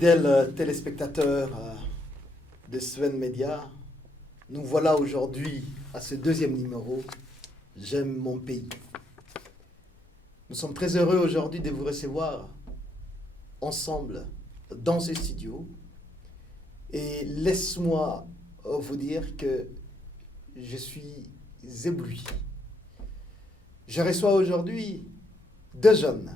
Fidèles téléspectateurs de Sven Media, nous voilà aujourd'hui à ce deuxième numéro, J'aime mon pays. Nous sommes très heureux aujourd'hui de vous recevoir ensemble dans ce studio. Et laisse-moi vous dire que je suis ébloui. Je reçois aujourd'hui des jeunes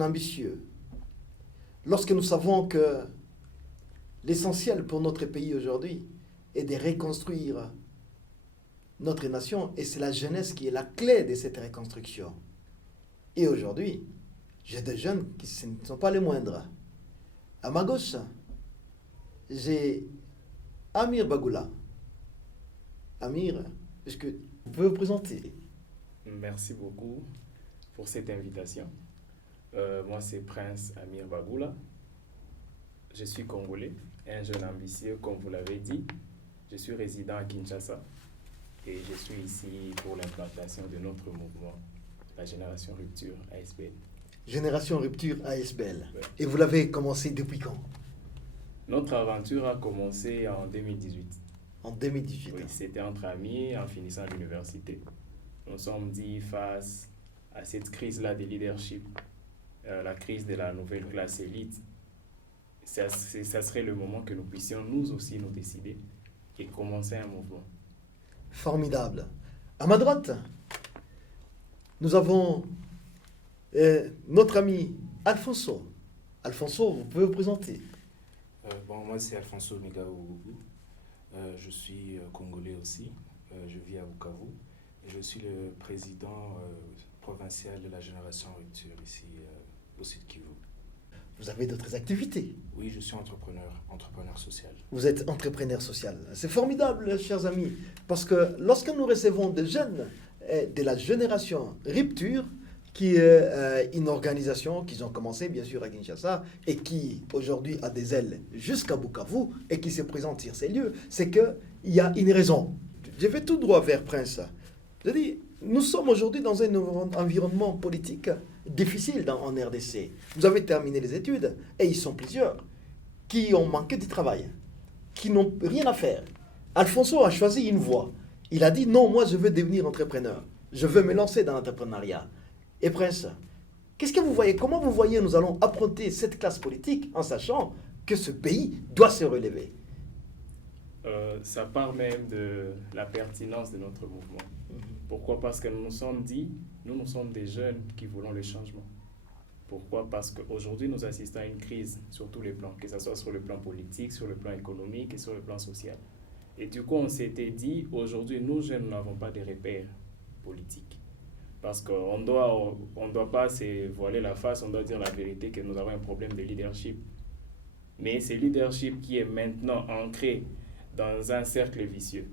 ambitieux. Lorsque nous savons que l'essentiel pour notre pays aujourd'hui est de reconstruire notre nation, et c'est la jeunesse qui est la clé de cette reconstruction. Et aujourd'hui, j'ai des jeunes qui ne sont pas les moindres. À ma gauche, j'ai Amir Bagoula. Amir, est-ce que vous pouvez vous présenter? Merci beaucoup pour cette invitation. Moi, c'est Prince Amir Bagoula. Je suis congolais, un jeune ambitieux, comme vous l'avez dit. Je suis résident à Kinshasa et je suis ici pour l'implantation de notre mouvement, la Génération Rupture ASBL. Génération Rupture ASBL. Ouais. Et vous l'avez commencé depuis quand? Notre aventure a commencé en 2018. En 2018. Oui, c'était entre amis en finissant l'université. Nous sommes dit face à cette crise-là de leadership, la crise de la nouvelle classe élite. Ça serait le moment que nous puissions nous aussi nous décider et commencer un mouvement. Formidable. À ma droite, nous avons notre ami Alfonso. Alfonso, vous pouvez vous présenter? Moi, c'est Alfonso Migaougou. Je suis congolais aussi. Je vis à Bukavu. Et je suis le président provincial de la Génération Rupture ici au Sud Kivu. Vous avez d'autres activités? Oui, je suis entrepreneur social. Vous êtes entrepreneur social. C'est formidable, chers amis, parce que lorsque nous recevons des jeunes de la Génération Rupture, qui est une organisation qu'ils ont commencé bien sûr à Kinshasa et qui aujourd'hui a des ailes jusqu'à Bukavu et qui se présente sur ces lieux, c'est qu'il y a une raison. Je vais tout droit vers Prince. Je dis, nous sommes aujourd'hui dans un environnement politique difficile en RDC. Vous avez terminé les études et ils sont plusieurs qui ont manqué du travail, qui n'ont rien à faire. Alfonso a choisi une voie. Il a dit non, moi je veux devenir entrepreneur. Je veux me lancer dans l'entrepreneuriat. Et Prince, qu'est-ce que vous voyez? Comment vous voyez nous allons affronter cette classe politique en sachant que ce pays doit se relever? Ça part même de la pertinence de notre mouvement. Pourquoi? Parce que nous nous sommes dit, nous sommes des jeunes qui voulons le changement. Pourquoi? Parce qu'aujourd'hui, nous assistons à une crise sur tous les plans, que ce soit sur le plan politique, sur le plan économique et sur le plan social. Et du coup, on s'était dit, aujourd'hui, nous jeunes, nous n'avons pas de repères politiques. Parce qu'on doit pas se voiler la face, on doit dire la vérité que nous avons un problème de leadership. Mais c'est le leadership qui est maintenant ancré dans un cercle vicieux.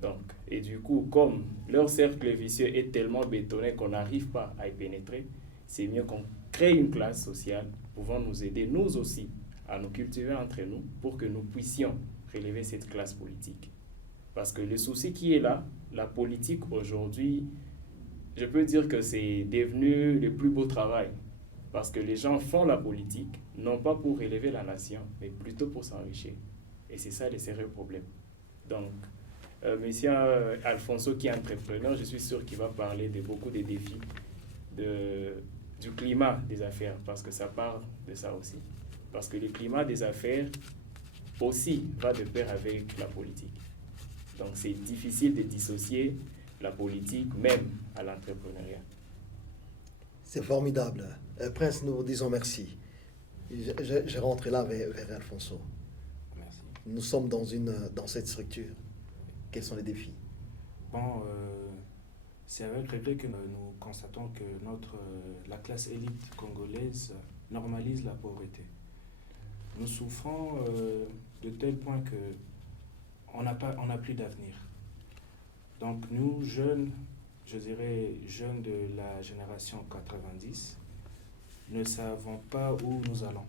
Donc, et du coup, comme leur cercle vicieux est tellement bétonné qu'on n'arrive pas à y pénétrer, c'est mieux qu'on crée une classe sociale pouvant nous aider, nous aussi, à nous cultiver entre nous pour que nous puissions relever cette classe politique. Parce que le souci qui est là, la politique aujourd'hui, je peux dire que c'est devenu le plus beau travail. Parce que les gens font la politique, non pas pour relever la nation, mais plutôt pour s'enrichir. Et c'est ça le sérieux problème. Donc, monsieur Alfonso, qui est entrepreneur, je suis sûr qu'il va parler de beaucoup de défis du climat des affaires, parce que ça part de ça aussi. Parce que le climat des affaires aussi va de pair avec la politique. Donc, c'est difficile de dissocier la politique, même à l'entrepreneuriat. C'est formidable. Prince, nous vous disons merci. Je rentre là vers Alfonso. Merci. Nous sommes dans cette structure. Quels sont les défis? C'est avec regret que nous constatons que la classe élite congolaise normalise la pauvreté. Nous souffrons de tel point qu'on n'a plus d'avenir. Donc nous, jeunes, je dirais jeunes de la génération 90, ne savons pas où nous allons.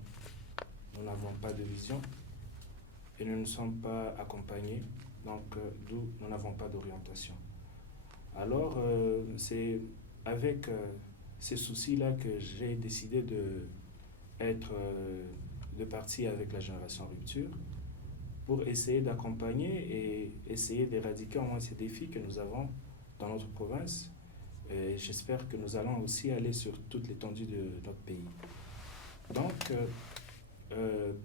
Nous n'avons pas de vision et nous ne sommes pas accompagnés, donc d'où nous n'avons pas d'orientation. Alors, c'est avec ces soucis-là que j'ai décidé être de partie avec la génération rupture pour essayer d'accompagner et essayer d'éradiquer au moins ces défis que nous avons dans notre province. Et j'espère que nous allons aussi aller sur toute l'étendue de notre pays. Donc,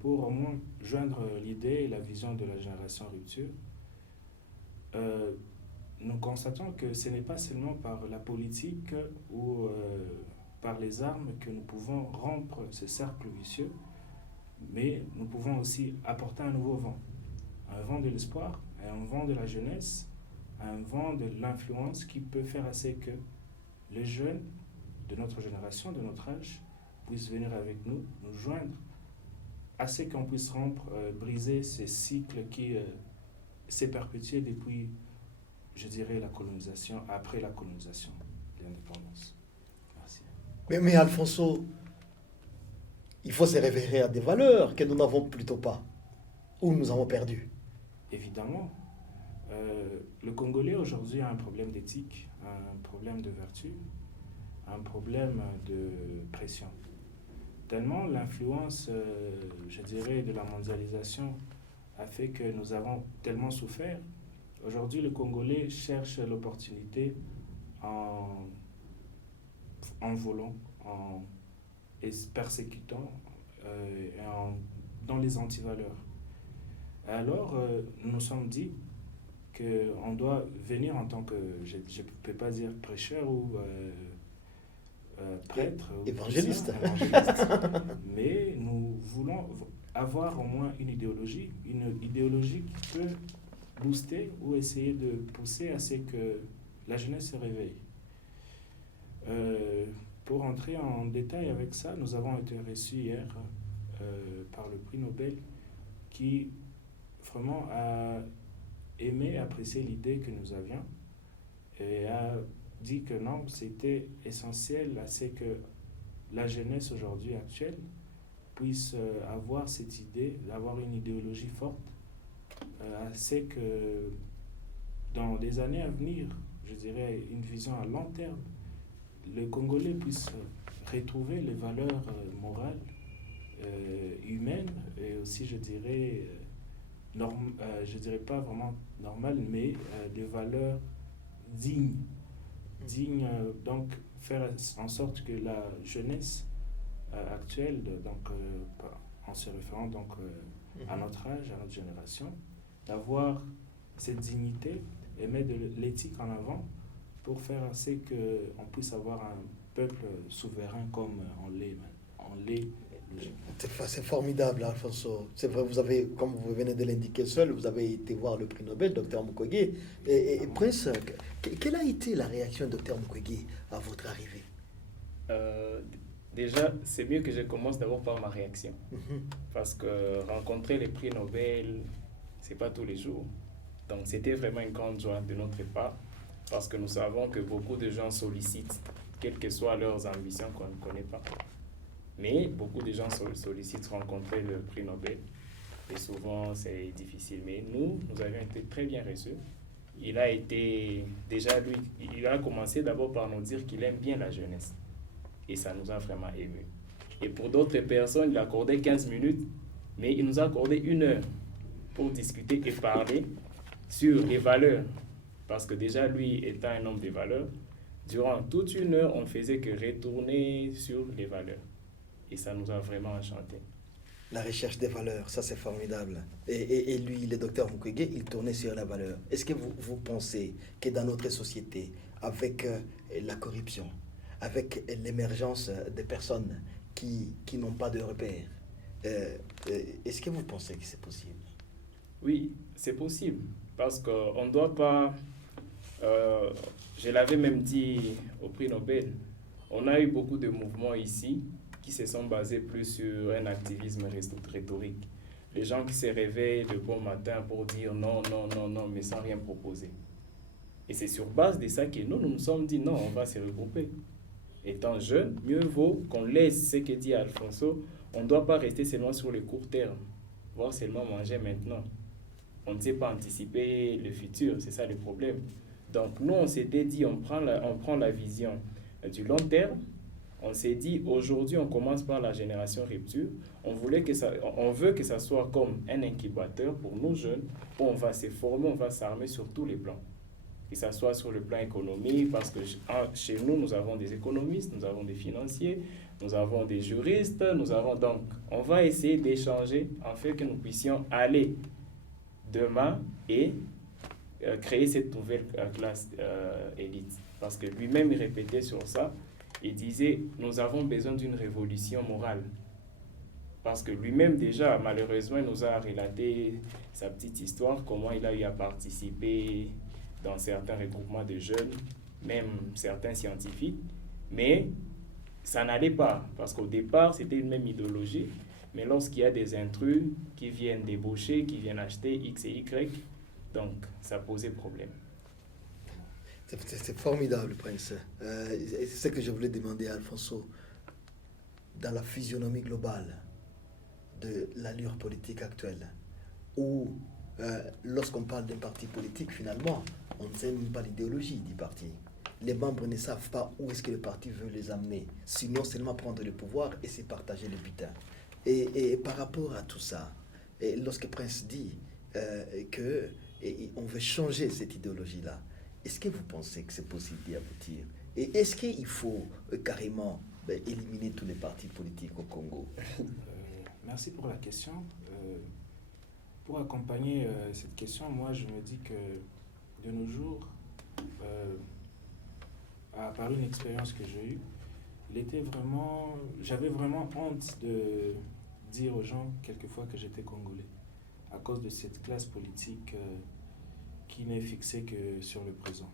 pour au moins joindre l'idée et la vision de la génération rupture, nous constatons que ce n'est pas seulement par la politique ou par les armes que nous pouvons rompre ce cercle vicieux, mais nous pouvons aussi apporter un nouveau vent de l'espoir, un vent de la jeunesse, un vent de l'influence qui peut faire assez que les jeunes de notre génération, de notre âge, puissent venir avec nous, nous joindre, assez qu'on puisse rompre, briser ces cycles qui s'est perpétué depuis, je dirais, la colonisation, après la colonisation, l'indépendance. Merci. Mais Alfonso, il faut se référer à des valeurs que nous n'avons plutôt pas, ou nous avons perdu. Évidemment, le Congolais aujourd'hui a un problème d'éthique, un problème de vertu, un problème de pression. Tellement l'influence, je dirais, de la mondialisation a fait que nous avons tellement souffert. Aujourd'hui, le Congolais cherche l'opportunité en volant, en persécutant, dans les antivaleurs. Alors, nous nous sommes dit qu'on doit venir en tant que, je ne peux pas dire prêcheur ou prêtre, évangéliste. Mais nous voulons avoir au moins une idéologie qui peut booster ou essayer de pousser à ce que la jeunesse se réveille. Pour entrer en détail avec ça, nous avons été reçus hier par le prix Nobel qui vraiment a aimé, apprécié l'idée que nous avions et a dit que non, c'était essentiel à ce que la jeunesse aujourd'hui actuelle puisse avoir cette idée, d'avoir une idéologie forte, à ce que dans des années à venir, je dirais une vision à long terme, le Congolais puisse retrouver les valeurs morales, humaines et aussi, je dirais, je dirais pas vraiment normales, mais des valeurs dignes. Donc faire en sorte que la jeunesse actuelle, donc, en se référant donc, à notre âge, à notre génération, d'avoir cette dignité et mettre de l'éthique en avant pour faire assez qu'on puisse avoir un peuple souverain comme on l'est. C'est formidable, Alfonso. C'est vrai, vous avez, comme vous venez de l'indiquer seul, vous avez été voir le prix Nobel, Dr Mukwege. Et Prince, quelle a été la réaction de Dr Mukwege à votre arrivée? Déjà, c'est mieux que je commence d'abord par ma réaction. Parce que rencontrer les prix Nobel, c'est pas tous les jours. Donc, c'était vraiment une grande joie de notre part. Parce que nous savons que beaucoup de gens sollicitent, quelles que soient leurs ambitions qu'on ne connaît pas. Mais beaucoup de gens sollicitent rencontrer le prix Nobel. Et souvent, c'est difficile. Mais nous avions été très bien reçus. Il a été, déjà lui, il a commencé d'abord par nous dire qu'il aime bien la jeunesse. Et ça nous a vraiment émus. Et pour d'autres personnes, il accordait 15 minutes, mais il nous a accordé 1 heure pour discuter et parler sur les valeurs. Parce que déjà, lui étant un homme de valeurs, durant toute 1 heure, on ne faisait que retourner sur les valeurs. Et ça nous a vraiment enchanté. La recherche des valeurs, ça c'est formidable. Et lui, le docteur Mukwege, il tournait sur la valeur. Est-ce que vous pensez que dans notre société, avec la corruption, avec l'émergence des personnes qui n'ont pas de repères, est-ce que vous pensez que c'est possible? Oui, c'est possible. Parce qu'on ne doit pas... je l'avais même dit au prix Nobel, on a eu beaucoup de mouvements ici qui se sont basés plus sur un activisme rhétorique. Les gens qui se réveillent le bon matin pour dire non, non, non, non, mais sans rien proposer. Et c'est sur base de ça que nous sommes dit non, on va se regrouper. Étant jeune, mieux vaut qu'on laisse ce que dit Alfonso. On ne doit pas rester seulement sur le court terme, voire seulement manger maintenant. On ne sait pas anticiper le futur, c'est ça le problème. Donc nous, on s'était dit, on prend la vision du long terme On s'est dit, aujourd'hui, on commence par la génération rupture. On veut que ça soit comme un incubateur pour nous jeunes, où on va se former, on va s'armer sur tous les plans. Que ce soit sur le plan économique, parce que chez nous, nous avons des économistes, nous avons des financiers, nous avons des juristes, donc, on va essayer d'échanger afin que nous puissions aller demain et créer cette nouvelle classe élite. Parce que lui-même, il répétait sur ça, il disait, nous avons besoin d'une révolution morale. Parce que lui-même, déjà, malheureusement, il nous a relaté sa petite histoire, comment il a eu à participer dans certains regroupements de jeunes, même certains scientifiques, mais ça n'allait pas, parce qu'au départ, c'était une même idéologie, mais lorsqu'il y a des intrus qui viennent débaucher, qui viennent acheter X et Y, donc ça posait problème. C'est formidable, Prince. C'est ce que je voulais demander à Alfonso. Dans la physionomie globale de l'allure politique actuelle, où lorsqu'on parle d'un parti politique, finalement, on ne sait même pas l'idéologie du parti. Les membres ne savent pas où est-ce que le parti veut les amener, sinon seulement prendre le pouvoir et se partager le butin. Et par rapport à tout ça, et lorsque Prince dit qu'on veut changer cette idéologie-là, est-ce que vous pensez que c'est possible d'y aboutir? Et est-ce qu'il faut carrément éliminer tous les partis politiques au Congo? Merci pour la question. Pour accompagner cette question, moi je me dis que de nos jours, par une expérience que j'ai eue, j'avais vraiment honte de dire aux gens quelquefois que j'étais congolais, à cause de cette classe politique qui n'est fixée que sur le présent.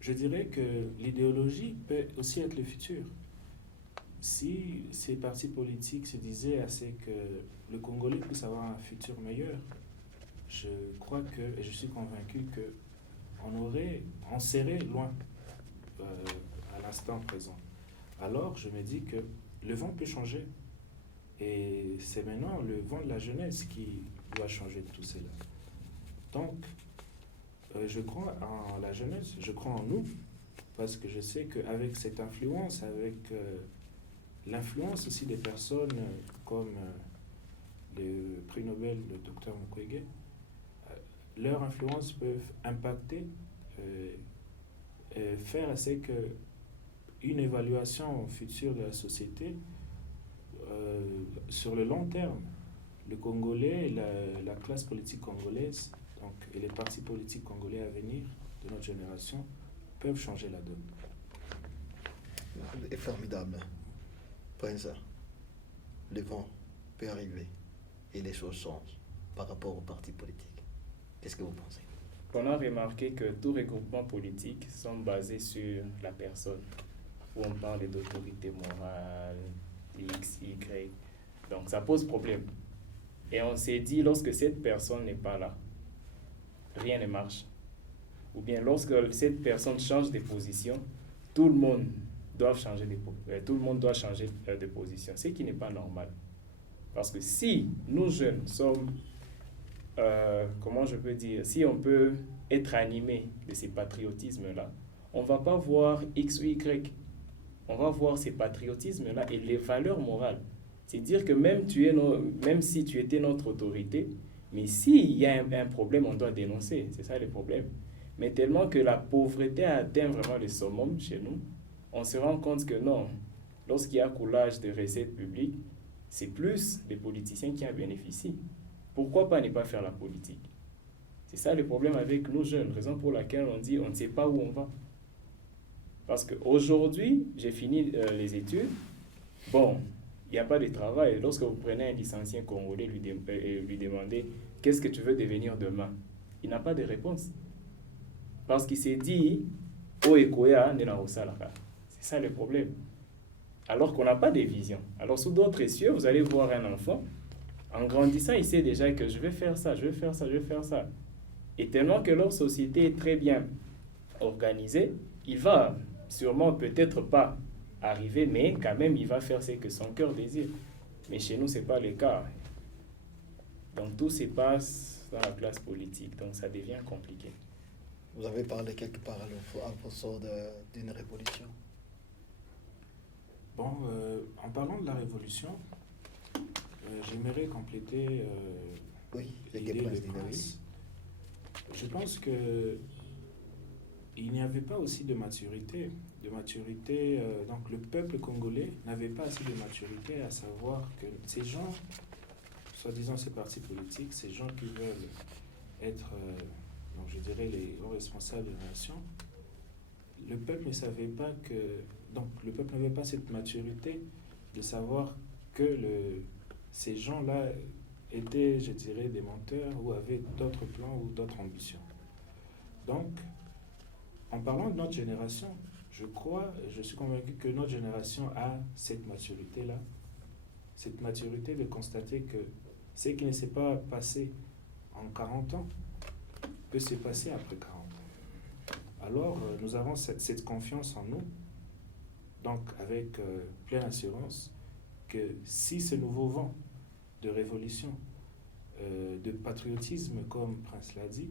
Je dirais que l'idéologie peut aussi être le futur. Si ces partis politiques se disaient assez que le Congolais puisse avoir un futur meilleur, je crois que, et je suis convaincu que on serait loin à l'instant présent. Alors, je me dis que le vent peut changer. Et c'est maintenant le vent de la jeunesse qui doit changer tout cela. Donc, je crois en la jeunesse, je crois en nous, parce que je sais qu'avec cette influence, avec l'influence aussi des personnes comme le prix Nobel, le docteur Mukwege, leur influence peut impacter, faire assez qu'une évaluation future de la société, sur le long terme, le Congolais, la classe politique congolaise, donc, et les partis politiques congolais à venir de notre génération peuvent changer la donne. C'est formidable. Prince, le vent peut arriver et les choses changent par rapport aux partis politiques. Qu'est-ce que vous pensez? On a remarqué que tous les regroupements politiques sont basés sur la personne, où on parle d'autorité morale, X, Y. Donc ça pose problème. Et on s'est dit, lorsque cette personne n'est pas là, rien ne marche. Ou bien lorsque cette personne change de position, tout le monde doit changer de position, ce qui n'est pas normal. Parce que si nous jeunes sommes, comment je peux dire, si on peut être animé de ces patriotismes-là, on ne va pas voir X ou Y. On va voir ces patriotismes-là et les valeurs morales. C'est dire que même si tu étais notre autorité, mais s'il y a un problème, on doit dénoncer. C'est ça le problème. Mais tellement que la pauvreté a atteint vraiment le summum chez nous, on se rend compte que non. Lorsqu'il y a coulage de recettes publiques, c'est plus les politiciens qui en bénéficient. Pourquoi pas ne pas faire la politique? C'est ça le problème avec nous jeunes, raison pour laquelle on dit on ne sait pas où on va. Parce qu'aujourd'hui, j'ai fini les études. Bon, il n'y a pas de travail. Lorsque vous prenez un licencié congolais et lui demandez « Qu'est-ce que tu veux devenir demain ?» Il n'a pas de réponse. Parce qu'il s'est dit « O ekoya ne na osalaka ». C'est ça le problème. Alors qu'on n'a pas de vision. Alors sous d'autres cieux, vous allez voir un enfant. En grandissant, il sait déjà que je vais faire ça, je vais faire ça, je vais faire ça. Et tellement que leur société est très bien organisée, il va sûrement peut-être pas arriver, mais quand même, il va faire ce que son cœur désire. Mais chez nous, ce n'est pas le cas. Donc, tout se passe dans la classe politique. Donc, ça devient compliqué. Vous avez parlé quelque part, Alfonso, d'une révolution. Bon, en parlant de la révolution, j'aimerais compléter Oui, c'est l'idée Prince de dit, oui. Prince. Je pense que il n'y avait pas aussi de maturité. Donc le peuple congolais n'avait pas assez de maturité à savoir que ces gens, soi-disant ces partis politiques, ces gens qui veulent être, donc je dirais, les hauts responsables de la nation, le peuple ne savait pas que, donc le peuple n'avait pas cette maturité de savoir que ces gens-là étaient, je dirais, des menteurs ou avaient d'autres plans ou d'autres ambitions. Donc, en parlant de notre génération, je suis convaincu que notre génération a cette maturité-là, cette maturité de constater que ce qui ne s'est pas passé en 40 ans peut se passer après 40 ans. Alors, nous avons cette confiance en nous, donc avec pleine assurance que si ce nouveau vent de révolution, de patriotisme, comme Prince l'a dit,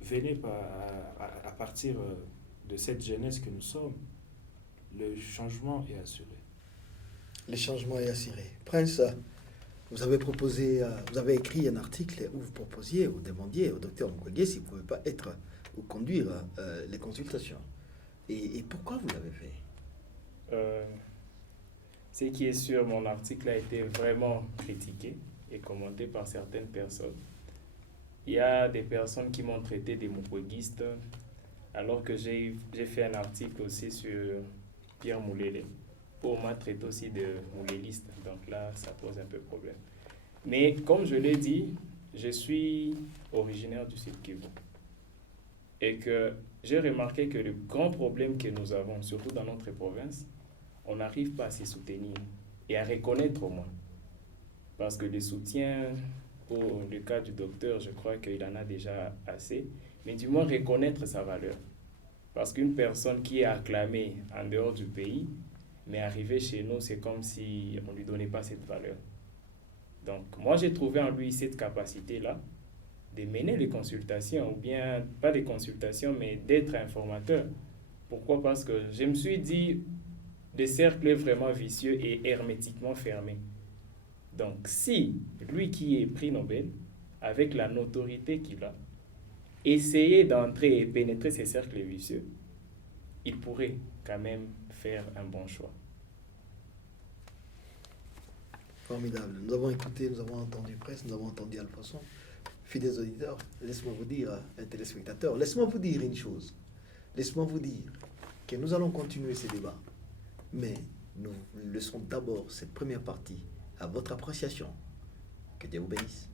venait à partir de cette jeunesse que nous sommes, le changement est assuré. Le changement est assuré. Prince, vous avez proposé, vous avez écrit un article où vous proposiez ou demandiez au docteur Mukwege s'il ne pouvait pas être ou conduire les consultations. Et pourquoi vous l'avez fait? Ce qui est sûr, mon article a été vraiment critiqué et commenté par certaines personnes. Il y a des personnes qui m'ont traité de mukweguiste, alors que j'ai fait un article aussi sur Pierre Moulele. On m'a traité aussi de mouléliste, donc là, ça pose un peu problème. Mais comme je l'ai dit, je suis originaire du Sud Kivu. Et que j'ai remarqué que le grand problème que nous avons, surtout dans notre province, on n'arrive pas à se soutenir et à reconnaître au moins. Parce que le soutien, pour le cas du docteur, je crois qu'il en a déjà assez, mais du moins reconnaître sa valeur. Parce qu'une personne qui est acclamée en dehors du pays, mais arrivée chez nous, c'est comme si on ne lui donnait pas cette valeur. Donc, moi, j'ai trouvé en lui cette capacité-là de mener les consultations, ou bien, pas des consultations, mais d'être informateur. Pourquoi? Parce que je me suis dit, des cercles vraiment vicieux et hermétiquement fermés. Donc, si lui qui est prix Nobel, avec la notoriété qu'il a, essayait d'entrer et pénétrer ces cercles vicieux, il pourrait quand même faire un bon choix. Formidable. Nous avons écouté, nous avons entendu Prince, nous avons entendu Alphonse. Fidèles auditeurs, laisse-moi vous dire, téléspectateurs, laisse-moi vous dire une chose. Laisse-moi vous dire que nous allons continuer ces débats, mais nous laissons d'abord cette première partie à votre appréciation. Que Dieu vous bénisse.